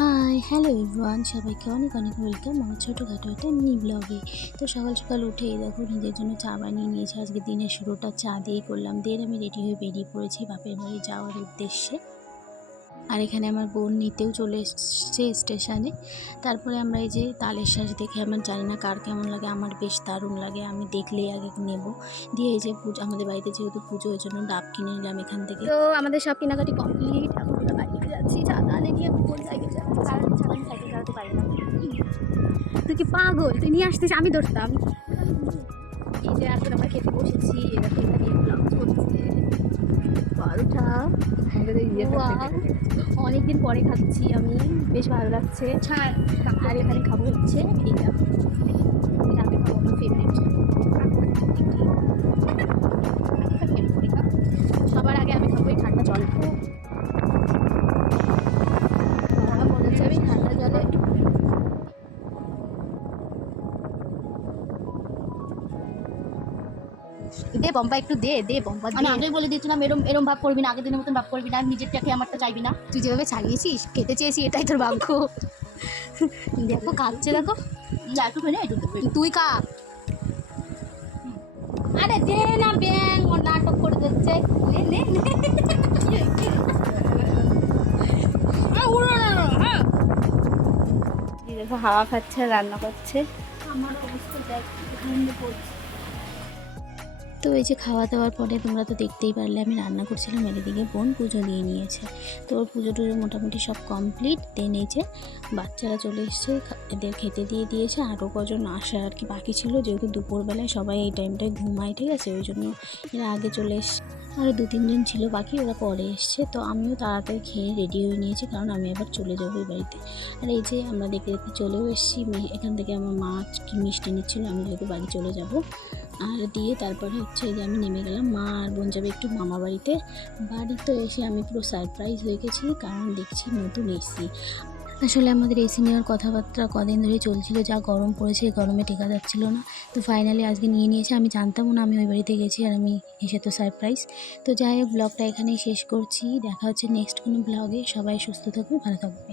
Hi hello everyone, সবাইকে অনেক অনেক ওয়েলকাম আমার ছোটোখাটো একটা মিনি ব্লগে। তো সকাল সকাল উঠে দেখো নিজের জন্য চা বানিয়ে নিয়েছি। আজকে দিনের শুরুটা চা দিয়েই করলাম। দেন আমি রেডি হয়ে বেরিয়ে পড়েছি বাপের বাড়ি যাওয়ার উদ্দেশ্যে। আর এখানে আমার বোন নিতেও চলে এসছে স্টেশনে। তারপরে আমরা এই যে তালের শ্বাস দেখে, আমার জানি না কার কেমন লাগে, আমার বেশ দারুণ লাগে, আমি দেখলেই আগে নেব। দিয়ে এই যে পুজো, আমাদের বাড়িতে যেহেতু পুজো, ওই জন্য ডাব কিনে নিলাম এখান থেকে। তো আমাদের সব কেনাকাটি কমপ্লিট। এখন আমরা বাড়িতে যাচ্ছি। ছাতা নিয়ে কোন সাইকেল যাচ্ছি, কারণ ছাতা আমি সাইকেল চালাতে পারি না। তুই কি পাগল? তুই নিয়ে আসতিস, আমি ধরতাম। এই যে এখন আমরা খেতে বসেছি, এরকম ব্লগ চলছে। পরোটা অনেকদিন পরে খাচ্ছি আমি, বেশ ভালো লাগছে। আর এখানে খাবো হচ্ছে এটা, আমি খাবো আমার ফেভারিট। সবার আগে আমি খাবো এই ঠান্ডা জল। আমার মনে হচ্ছে আমি ঠান্ডা জলে দে বম্বা, একটু দে দে বম্বা। আমি আগেই বলে দিয়েছিলাম এরম এরম ভাব করবি না, আগের দিনের মতন ভাব করবি না, নিজেরটা খেয়ে আমারটা চাইবি না। তুই যেভাবে ছাড়িয়েছিস, খেতে চেয়েছি, এটাই তোর ভাগ্য। দেখো খাচ্ছে, দেখো। যা একটু খেয়ে একটু তুই কা। আরে দে না, ব্যাং নাটক করে দিচ্ছে। নে নে দেখো হাওয়া খাচ্ছে, রান্না করছে। আমার অবস্থা দেখ, ঘুমিয়ে পড়ছি। তো এই যে খাওয়া দাওয়ার পরে তোমরা তো দেখতেই পারলে আমি রান্না করছিলাম, এদিকে বোন পুজো দিয়ে নিয়েছে। তো ওর পুজো টুজো মোটামুটি সব কমপ্লিট। দেন এই যে বাচ্চারা চলে এসছে, এদের খেতে দিয়ে দিয়েছে। আরও কজন আসা আর কি বাকি ছিল, যেহেতু দুপুরবেলায় সবাই এই টাইমটায় ঘুমায়, ঠিক আছে, ওই জন্য এরা আগে চলে এসছে। আরও 2-3 জন ছিল বাকি, ওরা পরে এসছে। তো আমিও তাড়াতাড়ি খেয়ে রেডি হয়ে নিয়েছি, কারণ আমি আবার চলে যাবো এই বাড়িতে। আর এই যে আমরা দেখতে দেখতে চলেও এসেছি। এখান থেকে আমার মা কি মিষ্টি নিচ্ছিলো, আমি যেহেতু বাড়ি চলে যাব। আর দিয়ে তারপরে হচ্ছে যে আমি নেমে গেলাম। মা আর বোন যাবে একটু মামা বাড়িতে। বাড়িতে এসে আমি পুরো সারপ্রাইজ হয়ে গেছি, কারণ দেখছি নতুন এসি। আসলে আমাদের এসি নেওয়ার কথাবার্তা কদিন ধরে চলছিল, যা গরম পড়েছে, গরমে টেকা যাচ্ছিল না। তো ফাইনালি আজকে নিয়ে নিয়েছে। আমি জানতামও না আমি ওই বাড়িতে গেছি, আর আমি এসে তো সারপ্রাইজ। তো যাই হোক, ব্লগটা এখানেই শেষ করছি। দেখা হচ্ছে নেক্সট কোনো ব্লগে। সবাই সুস্থ থাকবে, ভালো থাকবে।